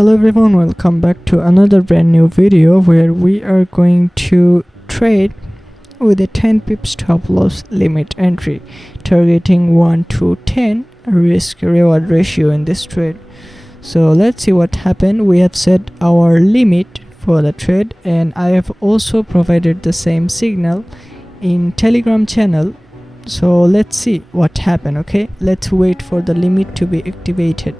Hello everyone, welcome back to another brand new video where we are going to trade with a 10 pips stop loss limit entry, targeting 1 to 10 risk reward ratio in this trade. So let's see what happened. We have set our limit for the trade, and I have also provided the same signal in Telegram channel. So let's see what happened. Okay, let's wait for the limit to be activated.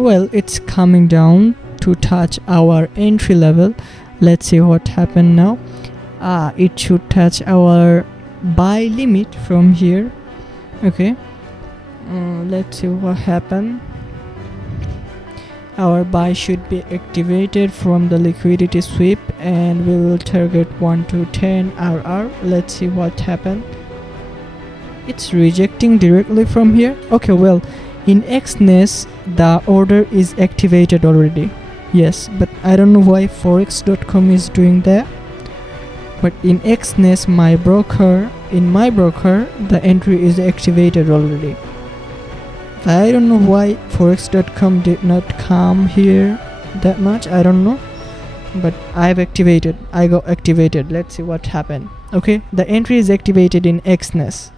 Well, it's coming down to touch our entry level. Let's see what happened now. It should touch our buy limit from here. Okay, let's see what happened. Our buy should be activated from the liquidity sweep, and we will target 1 to 10 RR. Let's see what happened. It's rejecting directly from here. Okay, well, in XNES the order is activated already. Yes, but I don't know why forex.com is doing that. But in XNES, in my broker the entry is activated already. I don't know why forex.com did not come here that much. I don't know, but I got activated. Let's see what happened. Okay, the entry is activated in XNES.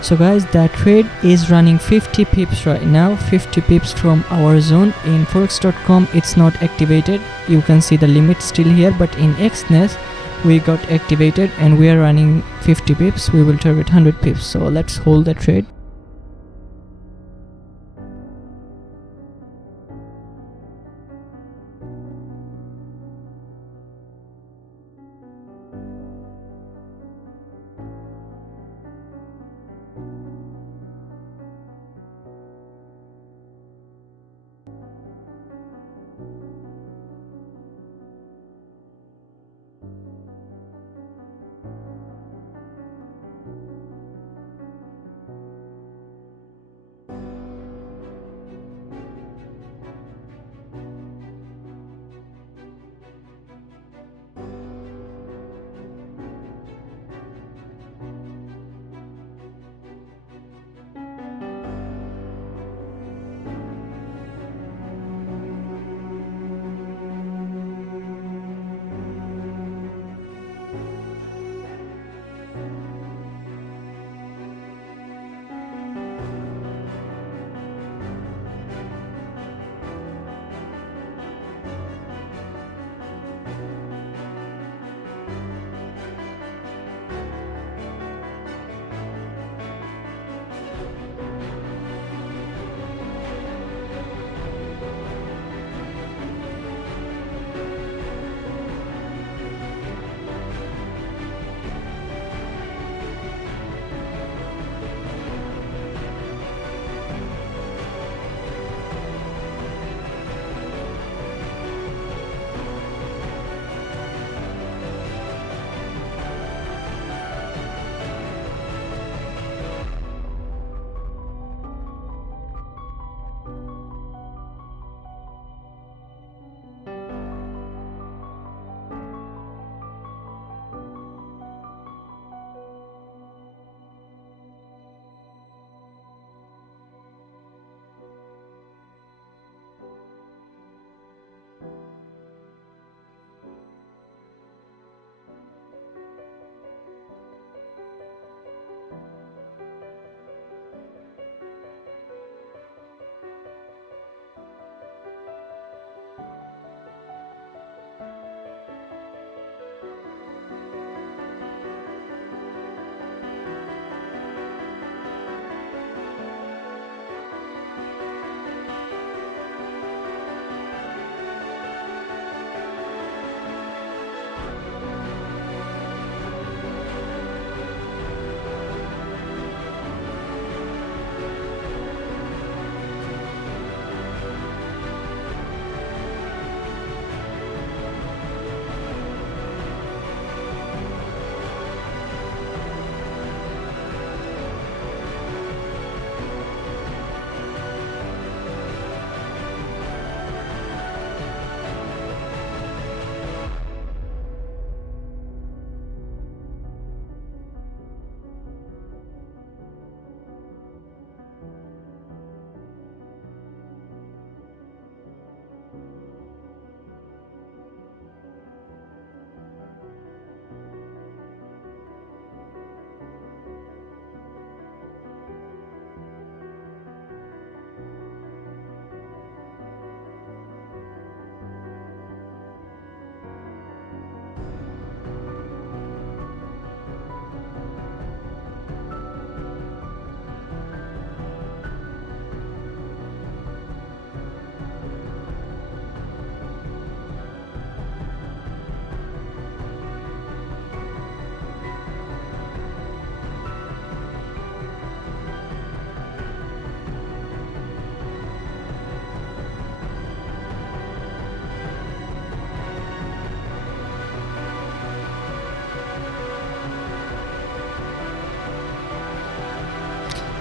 So guys, that trade is running 50 pips right now, 50 pips from our zone. In forex.com it's not activated, you can see the limit still here, but in XNES we got activated and we are running 50 pips. We will target 100 pips, so let's hold the trade.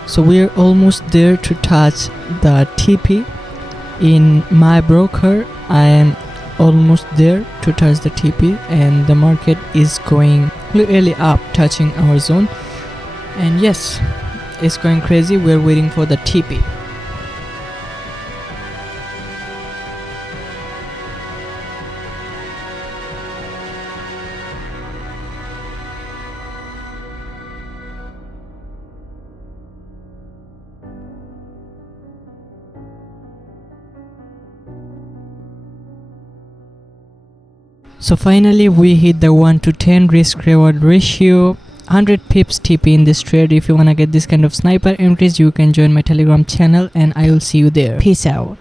So we're almost there to touch the TP. In my broker, I am almost there to touch the TP, and the market is going really up, touching our zone. And yes, it's going crazy. We're waiting for the TP. So finally we hit the 1 to 10 risk reward ratio, 100 pips TP in this trade. If you wanna get this kind of sniper entries, you can join my Telegram channel and I will see you there. Peace out.